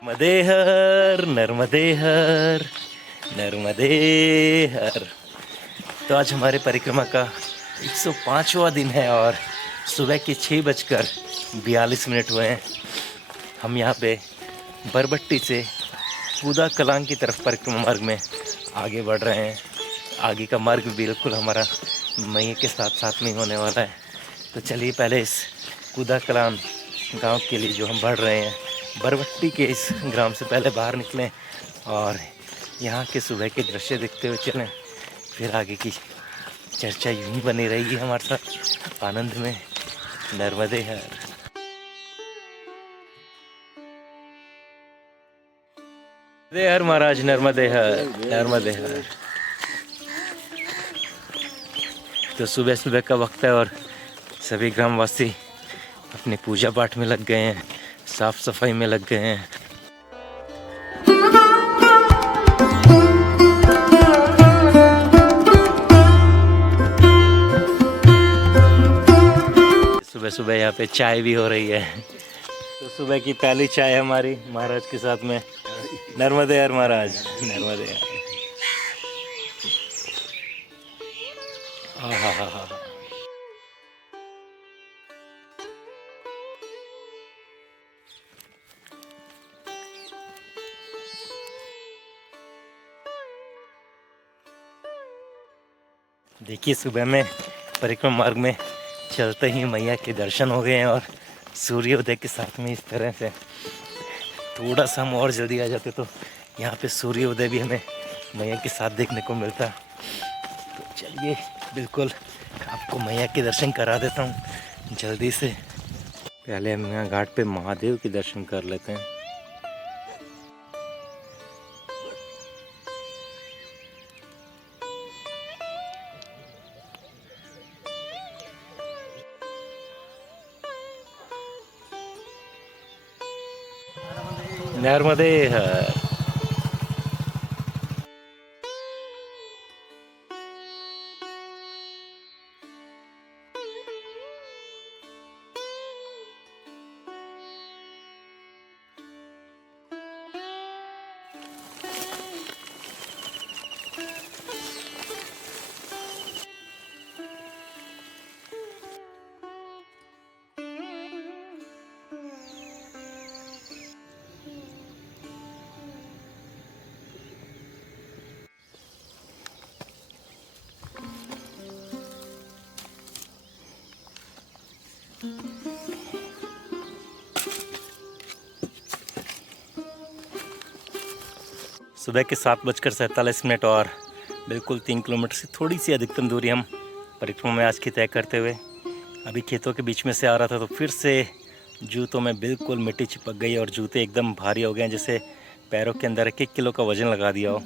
नर्मदे हर नर्मदे हर नर्मदे हर। तो आज हमारे परिक्रमा का 105वां दिन है और सुबह के 6:42 हुए हैं। हम यहाँ पे बरबट्टी से कूदा कलां की तरफ परिक्रमा मार्ग में आगे बढ़ रहे हैं। आगे का मार्ग बिल्कुल हमारा मई के साथ साथ में होने वाला है। तो चलिए पहले इस कूदा कलां गांव के लिए जो हम बढ़ रहे हैं, बरबट्टी के इस ग्राम से पहले बाहर निकलें और यहाँ के सुबह के दृश्य देखते हुए चलें। फिर आगे की चर्चा यूं ही बनी रहेगी हमारे साथ आनंद में। नर्मदे हर। नर्मदे हर महाराज, नर्मदे हर नर्मदे हर। तो सुबह सुबह का वक्त है और सभी ग्रामवासी अपने पूजा पाठ में लग गए हैं, साफ सफाई में लग गए हैं। सुबह सुबह यहाँ पे चाय भी हो रही है। तो सुबह की पहली चाय हमारी महाराज के साथ में। नर्मदे हर महाराज, नर्मदे हर। हा हा हा। देखिए सुबह में परिक्रमा मार्ग में चलते ही मैया के दर्शन हो गए हैं और सूर्योदय के साथ में इस तरह से थोड़ा सा हम और जल्दी आ जाते तो यहाँ पे सूर्योदय भी हमें मैया के साथ देखने को मिलता। तो चलिए बिल्कुल आपको मैया के दर्शन करा देता हूँ जल्दी से। पहले हम यहाँ घाट पे महादेव के दर्शन कर लेते हैं। नर्मदे हर। सुबह के 7:47 और बिल्कुल 3 किलोमीटर से थोड़ी सी अधिकतम दूरी हम परिक्रमा में आज की तय करते हुए अभी खेतों के बीच में से आ रहा था तो फिर से जूतों में बिल्कुल मिट्टी चिपक गई और जूते एकदम भारी हो गए हैं, जैसे पैरों के अंदर 1-1 किलो का वज़न लगा दिया हो।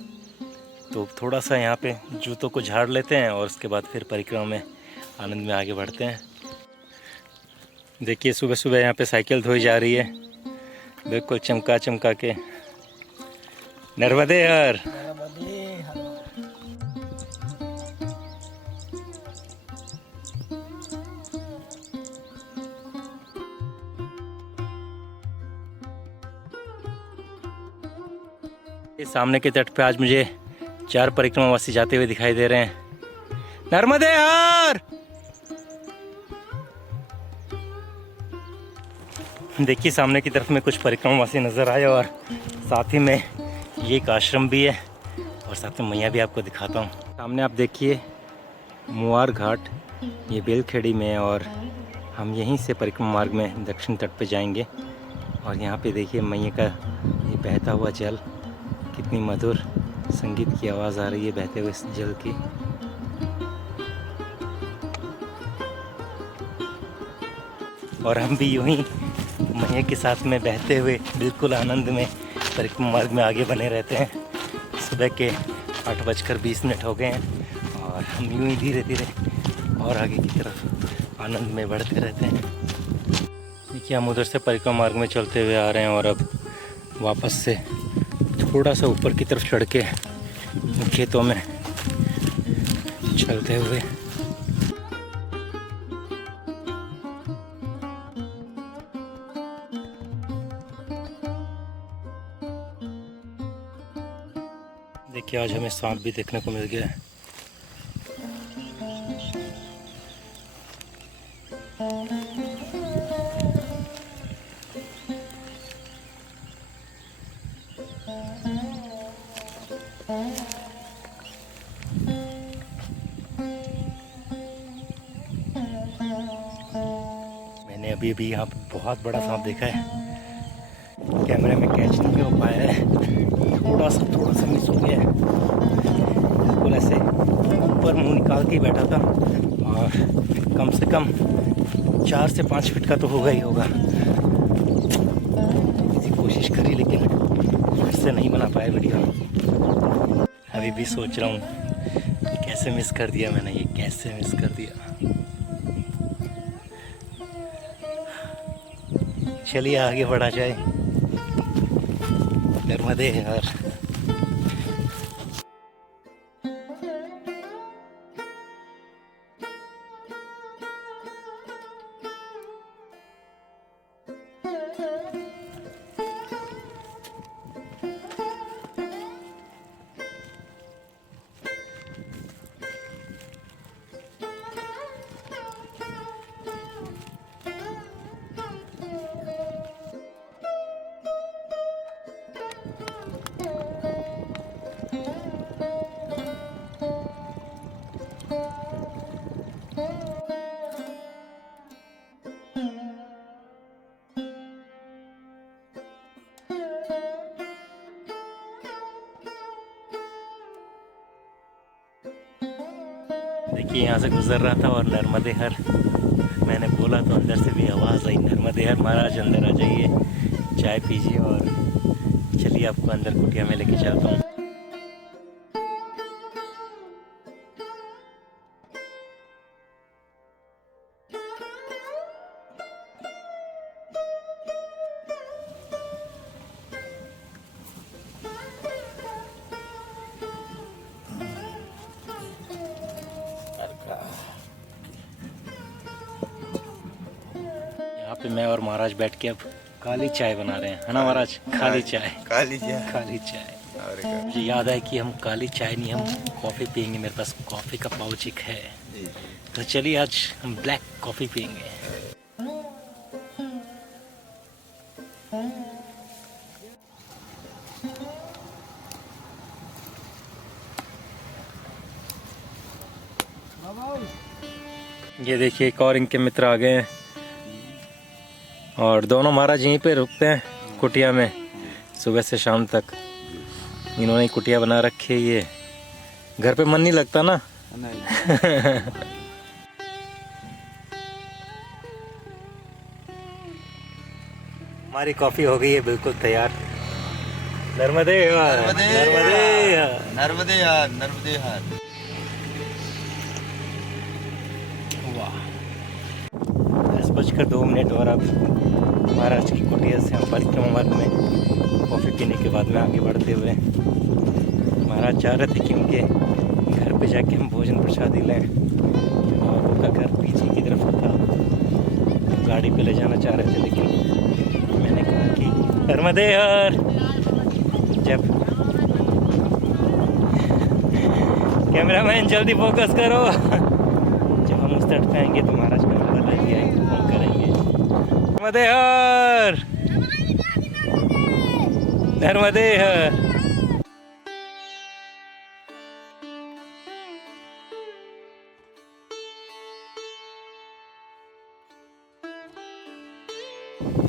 तो थोड़ा सा यहाँ पे जूतों को झाड़ लेते हैं और उसके बाद फिर परिक्रमा में आनंद में आगे बढ़ते हैं। देखिए सुबह सुबह यहाँ पे साइकिल धोई जा रही है बिल्कुल चमका चमका के। नर्मदे हर। सामने के तट पे आज मुझे 4 परिक्रमावासी जाते हुए दिखाई दे रहे हैं। नर्मदे हर। देखिए सामने की तरफ में कुछ परिक्रमावासी नजर आए और साथ ही में ये एक आश्रम भी है और साथ में मैया भी आपको दिखाता हूँ। सामने आप देखिए मुआर घाट, ये बेलखेड़ी में, और हम यहीं से परिक्रमा मार्ग में दक्षिण तट पे जाएंगे। और यहाँ पे देखिए मैया का ये बहता हुआ जल, कितनी मधुर संगीत की आवाज़ आ रही है बहते हुए इस जल की। और हम भी यूं ही मैया के साथ में बहते हुए बिल्कुल आनंद में परिक्रमा मार्ग में आगे बने रहते हैं। सुबह के 8:20 हो गए हैं और हम यूं ही धीरे धीरे और आगे की तरफ आनंद में बढ़ते रहते हैं। देखिए हम उधर से परिक्रमा मार्ग में चलते हुए आ रहे हैं और अब वापस से थोड़ा सा ऊपर की तरफ चढ़ के खेतों में चलते हुए देखिए आज हमें सांप भी देखने को मिल गया है। मैंने अभी अभी यहाँ पे बहुत बड़ा सांप देखा है। कैमरे में कैच नहीं हो पाया है, थोड़ा सा मिस हो गया है। बिल्कुल ऐसे ऊपर मुंह निकाल के बैठा था और कम से कम 4 से 5 फीट का तो होगा ही होगा। इसी कोशिश करी लेकिन फिर से नहीं बना पाया वीडियो। अभी भी सोच रहा हूँ कैसे मिस कर दिया मैंने, ये कैसे मिस कर दिया। चलिए आगे बढ़ा जाए। नर्मदे यार। देखिए यहाँ से गुजर रहा था और नर्मदे हर मैंने बोला तो अंदर से भी आवाज़ आई, नर्मदे हर महाराज अंदर आ जाइए, चाय पीजिए और चलिए आपको अंदर कुटिया में लेके चलता हूँ। यहाँ पे मैं और महाराज बैठ के अब काली चाय बना रहे हैं, है ना महाराज? काली चाय, काली चाय, काली चाय। और मुझे याद है कि हम काली चाय नहीं, हम कॉफ़ी पियेंगे। मेरे पास कॉफ़ी का पाउच एक है, तो चलिए आज हम ब्लैक कॉफ़ी पियेंगे। ये देखिए एक और इनके मित्र आ गए हैं और दोनों महाराज यहीं पे रुकते हैं कुटिया में सुबह से शाम तक। इन्होंने कुटिया बना रखी है, ये घर पे मन नहीं लगता ना। हमारी कॉफी हो गई है बिल्कुल तैयार। नर्मदे यार, नर्मदे यार, नर्मदे यार, नर्मदे यार। वाह, 10:02 और अब महाराज की कुटिया से हम परिक्रमा मार्ग में कॉफ़ी पीने के बाद में आगे बढ़ते हुए महाराज चाह रहे थे कि उनके घर पे जाके हम भोजन प्रसादी लें और उनका घर पीछे की तरफ था, गाड़ी पे ले जाना चाह रहे थे, लेकिन मैंने कहा कि नर्मदे यार, जब कैमरामैन जल्दी फोकस करो, जब हम उस तट पे आएंगे तो महाराज का नंबर लेके आएंगे, फोन करेंगे। नर्मदे यार, नर्मदे यार।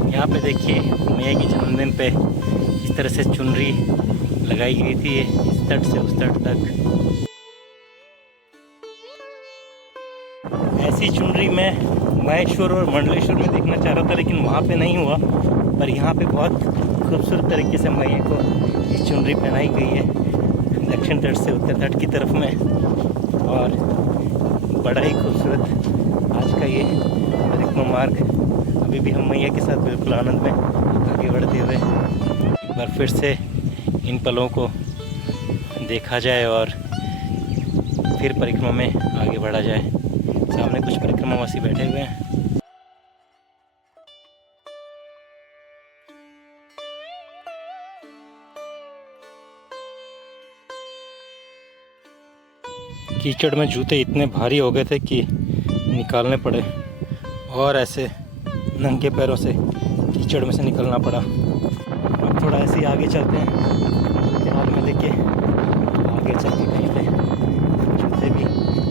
यहाँ पे देखिए मैया के जन्मदिन पे इस तरह से चुनरी लगाई गई थी, इस तट से उस तट तक। ऐसी चुनरी मैं महेश्वर और मंडलेश्वर में देखना चाह रहा था, लेकिन वहाँ पे नहीं हुआ। पर यहाँ पे बहुत खूबसूरत तरीके से मैया को इस चुनरी पहनाई गई है, दक्षिण तट से उत्तर तट की तरफ में। और बड़ा ही खूबसूरत आज का ये परिक्रमा मार्ग। अभी भी हम मैया के साथ बिल्कुल आनंद में आगे बढ़ते हुए एक बार फिर से इन पलों को देखा जाए और फिर परिक्रमा में आगे बढ़ा जाए। सामने कुछ परिक्रमावासी बैठे हुए हैं। कीचड़ में जूते इतने भारी हो गए थे कि निकालने पड़े और ऐसे नंगे पैरों से कीचड़ में से निकलना पड़ा। अब थोड़ा ऐसे ही आगे चलते हैं, जूते हाथ में लेके आगे चल के कहीं पे जूते भी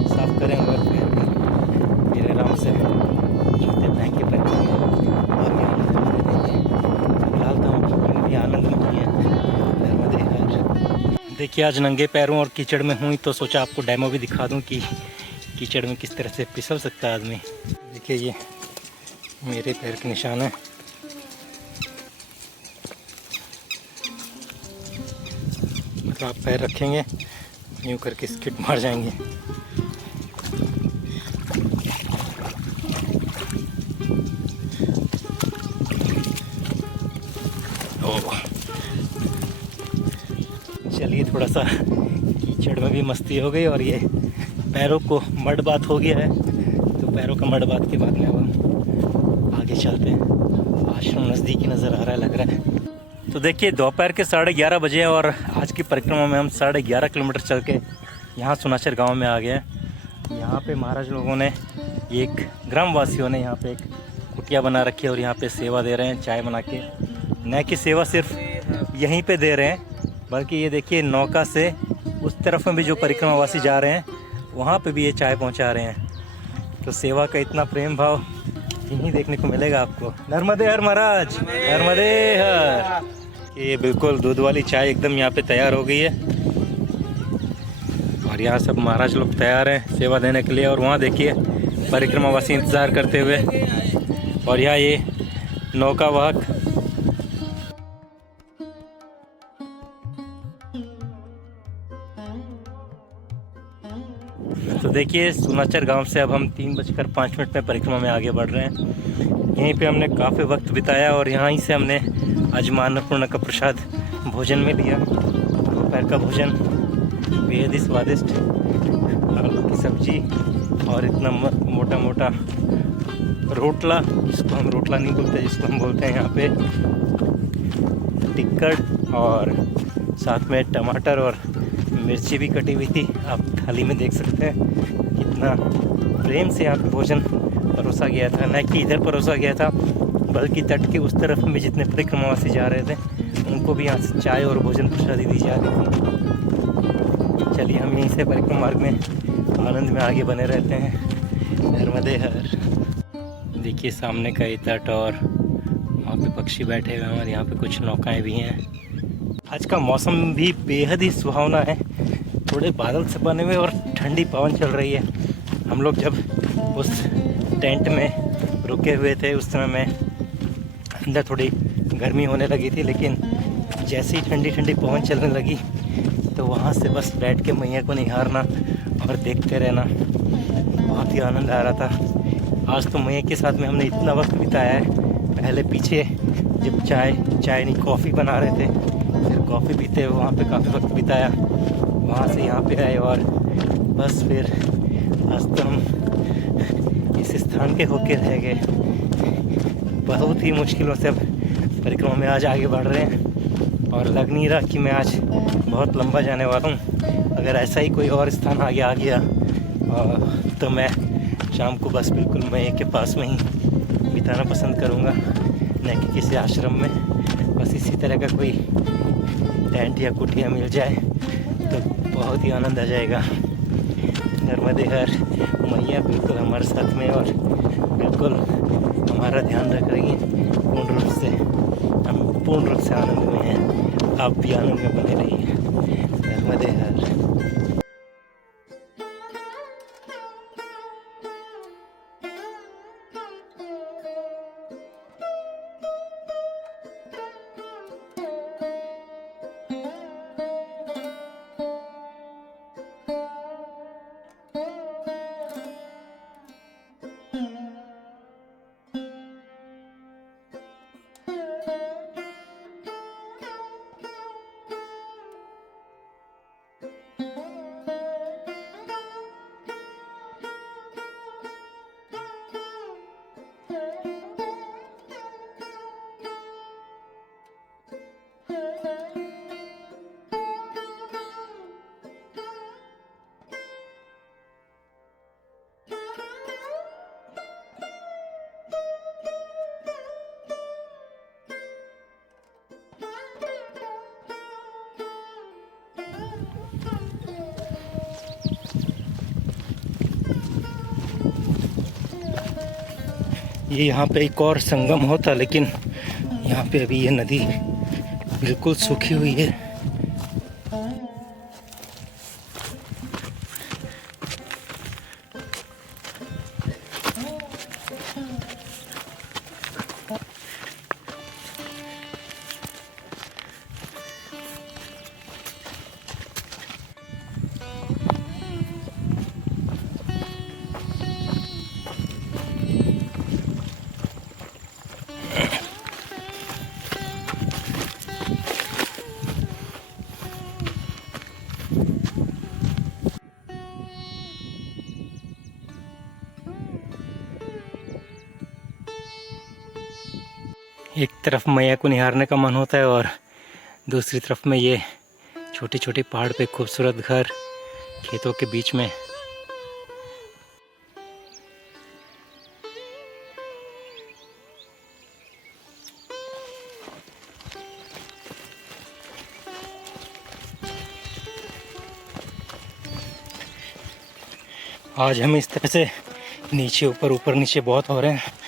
साफ करें और फिर आराम से जूते पहन के पैर आगे आनंद लेंगे। फिलहाल तो हम भी आनंद में ही हैं। नर्मदे हर। देखिए आज नंगे पैरों और कीचड़ में हूँ तो सोचा आपको डेमो भी दिखा दूँ कि कीचड़ में किस तरह से फिसल सकता है आदमी। देखिए ये मेरे पैर के निशान है। अगर आप पैर रखेंगे यूँ करके स्किट मार जाएंगे। चलिए थोड़ा सा कीचड़ में भी मस्ती हो गई और ये पैरों को मड बात हो गया है, तो पैरों का मड बात के बाद में अब हम आगे चलते हैं। आश्रम नज़दीकी नज़र आ रहा है, लग रहा है। तो देखिए दोपहर के 11:30 बजे हैं और आज की परिक्रमा में हम 11.5 किलोमीटर चल के यहाँ सुनाचर गांव में आ गए हैं। यहाँ पे महाराज लोगों ने, एक ग्रामवासियों ने यहाँ पे एक कुटिया बना रखी है और यहाँ पे सेवा दे रहे हैं चाय बना के। न कि सेवा सिर्फ यहीं पे दे रहे हैं, बल्कि ये देखिए नौका से उस तरफ में भी जो परिक्रमावासी जा रहे हैं वहाँ पे भी ये चाय पहुँचा रहे हैं। तो सेवा का इतना प्रेम भाव यहीं देखने को मिलेगा आपको। नर्मदे हर महाराज, नर्मदे हर। ये बिल्कुल दूध वाली चाय एकदम यहाँ पे तैयार हो गई है और यहाँ सब महाराज लोग तैयार हैं सेवा देने के लिए। और वहाँ देखिए परिक्रमावासी इंतज़ार करते हुए, और यहाँ ये नौका वाहक। तो देखिए सुनाचर गांव से अब हम 3:05 में परिक्रमा में आगे बढ़ रहे हैं। यहीं पे हमने काफ़ी वक्त बिताया और यहाँ ही से हमने आज माँ अन्नपूर्णा का प्रसाद भोजन में लिया। दोपहर का भोजन बेहद ही स्वादिष्ट, आलू की सब्जी और इतना मोटा मोटा रोटला, जिसको हम रोटला नहीं बोलते, जिसको हम बोलते हैं यहाँ पे टिक्कड़, और साथ में टमाटर और मिर्ची भी कटी हुई थी। आप थाली में देख सकते हैं कितना प्रेम से यहाँ पे भोजन परोसा गया था। न कि इधर परोसा गया था बल्कि तट के उस तरफ में जितने परिक्रमावासी जा रहे थे उनको भी यहाँ से चाय और भोजन प्रसादी दी जा रही थी। चलिए हम यहीं से परिक्रमा मार्ग में आनंद में आगे बने रहते हैं। नर्मदे हर। देखिए सामने का ये तट और वहाँ पे पक्षी बैठे हुए हैं और यहाँ पे कुछ नौकाएं भी हैं। आज का मौसम भी बेहद ही सुहावना है, थोड़े बादल से बने हुए और ठंडी पवन चल रही है। हम लोग जब उस टेंट में रुके हुए थे उस समय में अंदर थोड़ी गर्मी होने लगी थी, लेकिन जैसे ही ठंडी ठंडी पवन चलने लगी तो वहाँ से बस बैठ के मैया को निहारना और देखते रहना बहुत ही आनंद आ रहा था। आज तो मैया के साथ में हमने इतना वक्त बिताया है। पहले पीछे जब चाय नहीं कॉफ़ी बना रहे थे, फिर कॉफ़ी पीते हुए वहाँ पे काफ़ी वक्त बिताया। वहाँ से यहाँ पे आए और बस फिर आज तो हम इस स्थान के होके रह गए। बहुत ही मुश्किलों से अब परिक्रमा में आज आगे बढ़ रहे हैं और लग नहीं रहा कि मैं आज बहुत लंबा जाने वाला हूँ। अगर ऐसा ही कोई और स्थान आगे आ गया तो मैं शाम को बस बिल्कुल मैं के पास में ही बिताना पसंद करूँगा, न कि किसी आश्रम में। बस इसी तरह का कोई टेंट या कुटिया मिल जाए तो बहुत ही आनंद आ जाएगा। नर्मदे हर। मैया बिल्कुल हमारे साथ में और बिल्कुल हमारा ध्यान रख रही है पूर्ण रूप से। हम पूर्ण रूप से आनंद में हैं, आप भी आनंद में बने रहिए। नर्मदे हर। ये यहाँ पे एक और संगम होता, लेकिन यहाँ पे अभी ये नदी बिल्कुल सूखी हुई है। एक तरफ मैया को निहारने का मन होता है और दूसरी तरफ में ये छोटे छोटे पहाड़ पे खूबसूरत घर खेतों के बीच में। आज हम इस तरह से नीचे ऊपर ऊपर नीचे बहुत हो रहे हैं।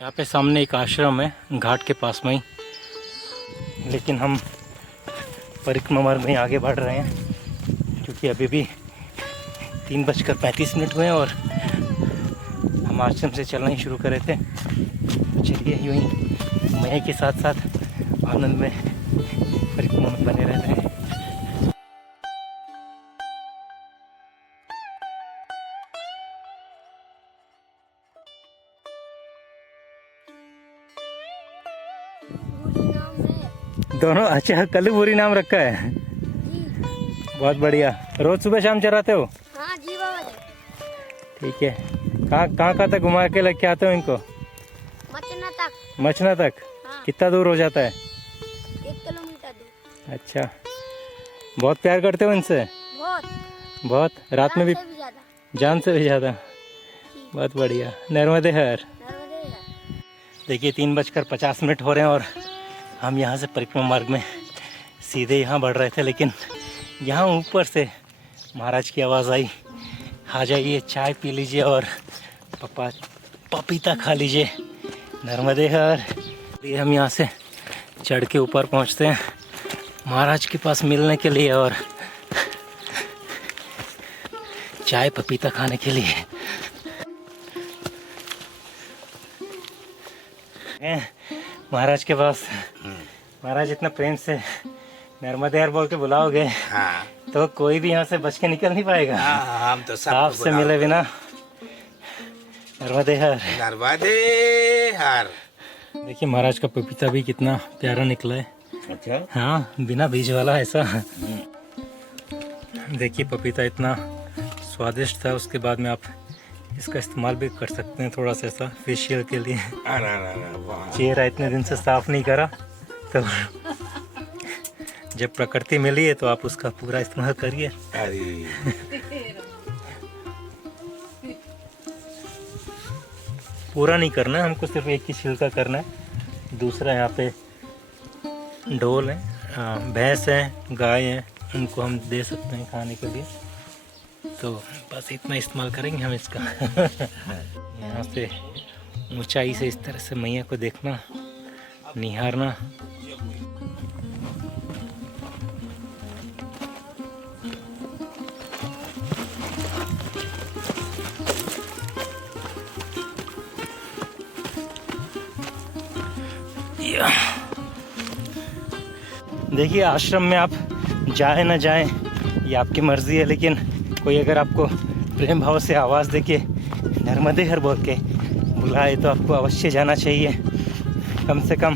यहाँ पे सामने एक आश्रम है घाट के पास में ही, लेकिन हम परिक्रमा मार्ग में आगे बढ़ रहे हैं क्योंकि अभी भी 3:35 हुए हैं और हम आश्रम से चलना ही शुरू करे थे। तो चलिए यूँ ही मैं के साथ साथ आनंद में परिक्रमा में बने रहते हैं। दोनों अच्छा कलुपुरी नाम रखा है, बहुत बढ़िया। रोज सुबह शाम चराते हो? हाँ जी बाबा जी। ठीक है। कहाँ तक घुमा के लेके आते हो इनको? मचना तक। मचना तक? हाँ। कितना दूर हो जाता है? 1 किलोमीटर दूर। अच्छा, बहुत प्यार करते हो इनसे? बहुत। रात में भी? जान से भी ज्यादा। जान से भी ज़्यादा। बहुत बढ़िया। नर्मदे हर। नर्मदे हर। देखिए 3:50 हो रहे हैं और हम यहाँ से परिक्रमा मार्ग में सीधे यहाँ बढ़ रहे थे, लेकिन यहाँ ऊपर से महाराज की आवाज़ आई, आ जाइए चाय पी लीजिए और पपीता खा लीजिए, नर्मदे हर। ये हम यहाँ से चढ़ के ऊपर पहुँचते हैं महाराज के पास मिलने के लिए और चाय पपीता खाने के लिए। महाराज के पास महाराज इतना प्रेम से नर्मदे हर बोल के बुलाओगे, हाँ। तो कोई भी यहाँ से बच के निकल नहीं पाएगा। हाँ, हम तो साफ से मिले बिना। नर्मदे हर। नर्मदे हर। देखिए महाराज का पपीता भी कितना प्यारा निकला है। अच्छा। हाँ, बिना बीज वाला ऐसा। देखिए पपीता इतना स्वादिष्ट था। उसके बाद में आप इसका इस्तेमाल भी कर सकते हैं थोड़ा सा ऐसा फेशियल के लिए। चेहरा इतने दिन से साफ नहीं करा, तो जब प्रकृति मिली है तो आप उसका पूरा इस्तेमाल करिए। पूरा नहीं करना है हमको, सिर्फ एक ही छिलका करना है। दूसरा यहाँ पे ढोल है, भैंस है, गाय है, उनको हम दे सकते हैं खाने के लिए। तो बस इतना इस्तेमाल करेंगे हम इसका। यहाँ से ऊंचाई से इस तरह से मैया को देखना, निहारना। देखिए आश्रम में आप जाए ना जाए ये आपकी मर्जी है, लेकिन कोई अगर आपको प्रेम भाव से आवाज़ देके नर्मदे हर बोल के बुलाए तो आपको अवश्य जाना चाहिए। कम से कम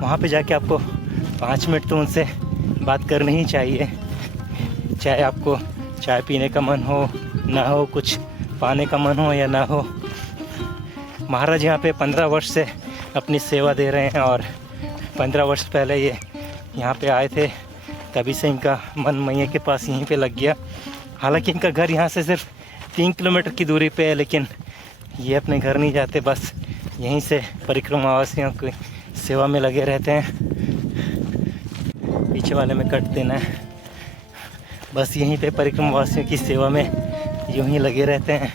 वहाँ पे जाके आपको 5 मिनट तो उनसे बात करनी ही चाहिए। चाहे आपको चाय पीने का मन हो ना हो, कुछ पाने का मन हो या ना हो, महाराज यहाँ पे 15 वर्ष से अपनी सेवा दे रहे हैं। और 15 वर्ष पहले ये यहाँ पे आए थे, तभी से इनका मन मैया के पास यहीं पे लग गया। हालांकि इनका घर यहाँ से सिर्फ 3 किलोमीटर की दूरी पे है, लेकिन ये अपने घर नहीं जाते, बस यहीं से परिक्रमावासियों की सेवा में लगे रहते हैं। पीछे वाले में कट देना है, बस यहीं पे परिक्रमावासियों की सेवा में यूं ही लगे रहते हैं।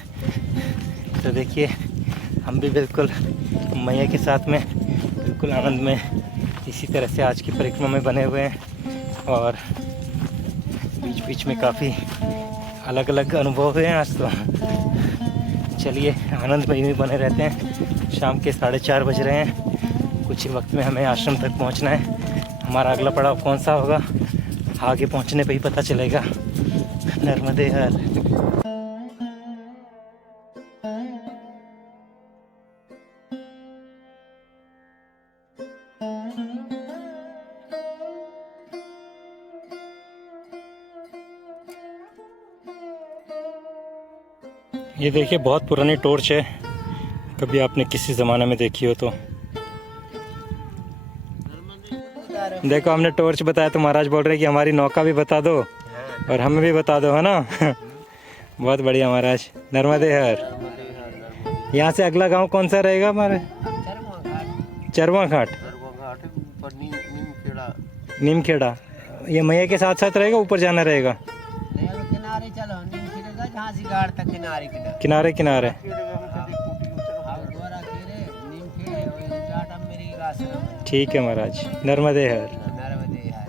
तो देखिए हम भी बिल्कुल मैया के साथ में बिल्कुल आनंद में इसी तरह से आज की परिक्रमा में बने हुए हैं। और बीच बीच में काफ़ी अलग अलग अनुभव हुए हैं आज। तो चलिए आनंद में यूँ ही बने रहते हैं। शाम के 4:30 बज रहे हैं, कुछ ही वक्त में हमें आश्रम तक पहुंचना है। हमारा अगला पड़ाव कौन सा होगा, आगे पहुंचने पे ही पता चलेगा। नर्मदे हर। ये देखिए बहुत पुरानी टॉर्च है, कभी आपने किसी ज़माने में देखी हो तो। देखो हमने टॉर्च बताया तो महाराज बोल रहे हैं कि हमारी नौका भी बता दो और हमें भी बता दो, है ना। बहुत बढ़िया महाराज, नर्मदे हर। यहाँ से अगला गांव कौन सा रहेगा हमारे? चरवा घाट। नीमखेड़ा। ये मैया के साथ साथ रहेगा, ऊपर जाना रहेगा? किनारे चलो, नीमखेड़ा झांसी घाट तक किनारे किनारे किनारे किनारे। ठीक है महाराज, नर्मदे हर। नर्मदे हर।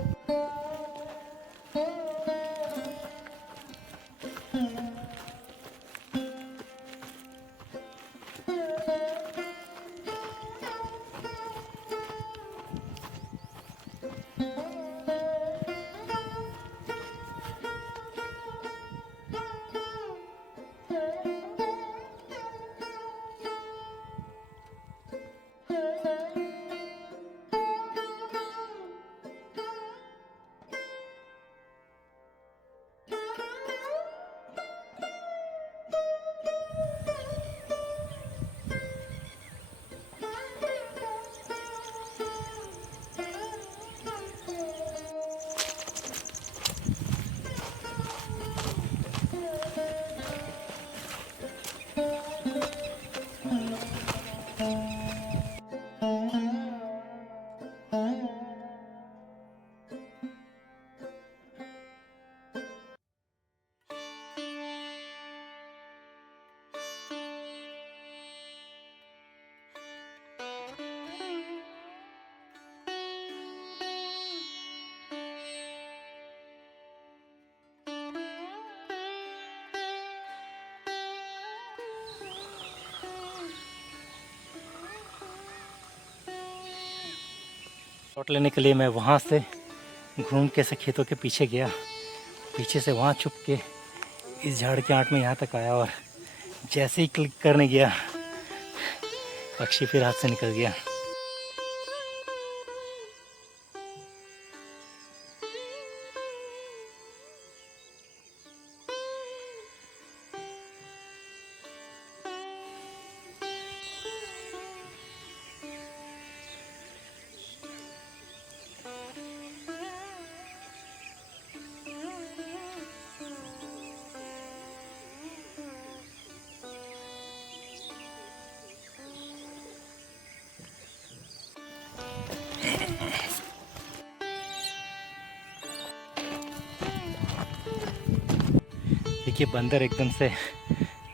लौट लेने के लिए मैं वहाँ से घूम के से खेतों के पीछे गया, पीछे से वहाँ छुप के इस झाड़ के आंट में यहाँ तक आया। और जैसे ही क्लिक करने गया, पक्षी फिर हाथ से निकल गया। देखिए बंदर एकदम से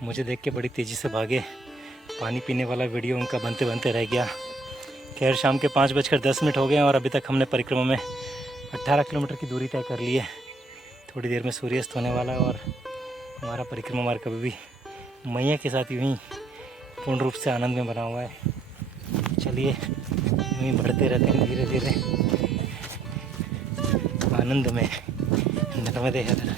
मुझे देख के बड़ी तेज़ी से भागे। पानी पीने वाला वीडियो उनका बनते बनते रह गया। खैर शाम के 5:10 हो गए हैं और अभी तक हमने परिक्रमा में 18 किलोमीटर की दूरी तय कर ली है। थोड़ी देर में सूर्यास्त होने वाला है और हमारा परिक्रमा मार्ग कभी भी मैया के साथ यूँ ही पूर्ण रूप से आनंद में बना हुआ है। चलिए यूँ ही बढ़ते रहते हैं धीरे धीरे आनंद में। नर्मदे हर।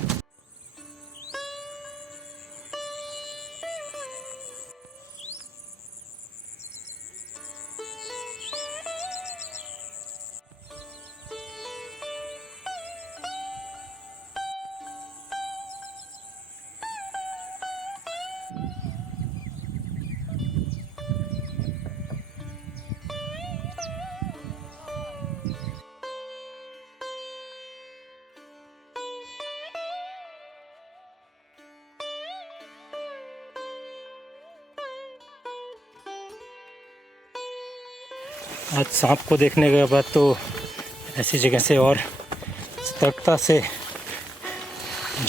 आज सांप को देखने के बाद तो ऐसी जगह से और सतर्कता से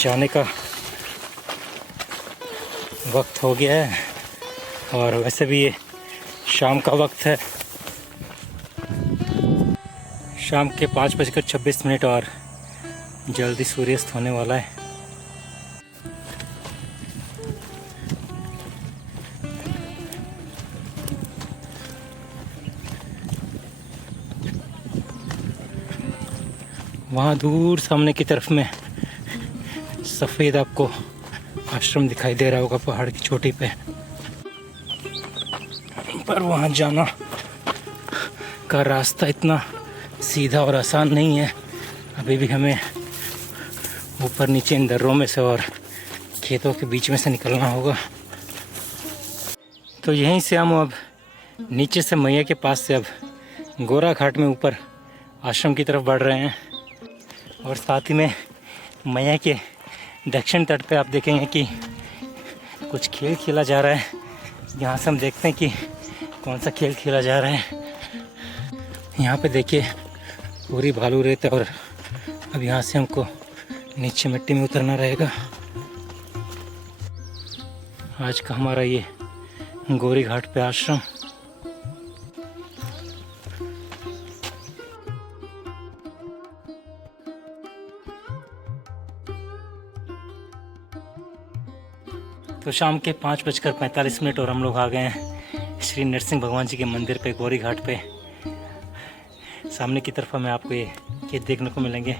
जाने का वक्त हो गया है। और वैसे भी ये शाम का वक्त है, शाम के 5:26 और जल्दी सूर्यास्त होने वाला है। वहाँ दूर सामने की तरफ में सफ़ेद आपको आश्रम दिखाई दे रहा होगा पहाड़ की चोटी पे, पर वहाँ जाना का रास्ता इतना सीधा और आसान नहीं है। अभी भी हमें ऊपर नीचे इन दर्रों में से और खेतों के बीच में से निकलना होगा। तो यहीं से हम अब नीचे से मैया के पास से अब गोरा घाट में ऊपर आश्रम की तरफ बढ़ रहे हैं। और साथ ही में मैया के दक्षिण तट पे आप देखेंगे कि कुछ खेल खेला जा रहा है। यहाँ से हम देखते हैं कि कौन सा खेल खेला जा रहा है। यहाँ पे देखिए पूरी भालू रेत है और अब यहाँ से हमको नीचे मिट्टी में उतरना रहेगा। आज का हमारा ये गोरी घाट पे आश्रम। तो शाम के 5:45 और हम लोग आ गए हैं श्री नरसिंह भगवान जी के मंदिर पे, गौरी घाट पे। सामने की तरफ हमें आपको ये खेत देखने को मिलेंगे।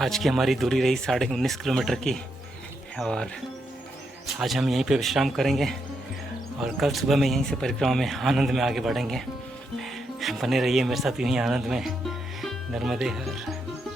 आज की हमारी दूरी रही 19.5 किलोमीटर की और आज हम यहीं पे विश्राम करेंगे और कल सुबह में यहीं से परिक्रमा में आनंद में आगे बढ़ेंगे। बने रहिए मेरे साथ यहीं आनंद में। नर्मदे हर।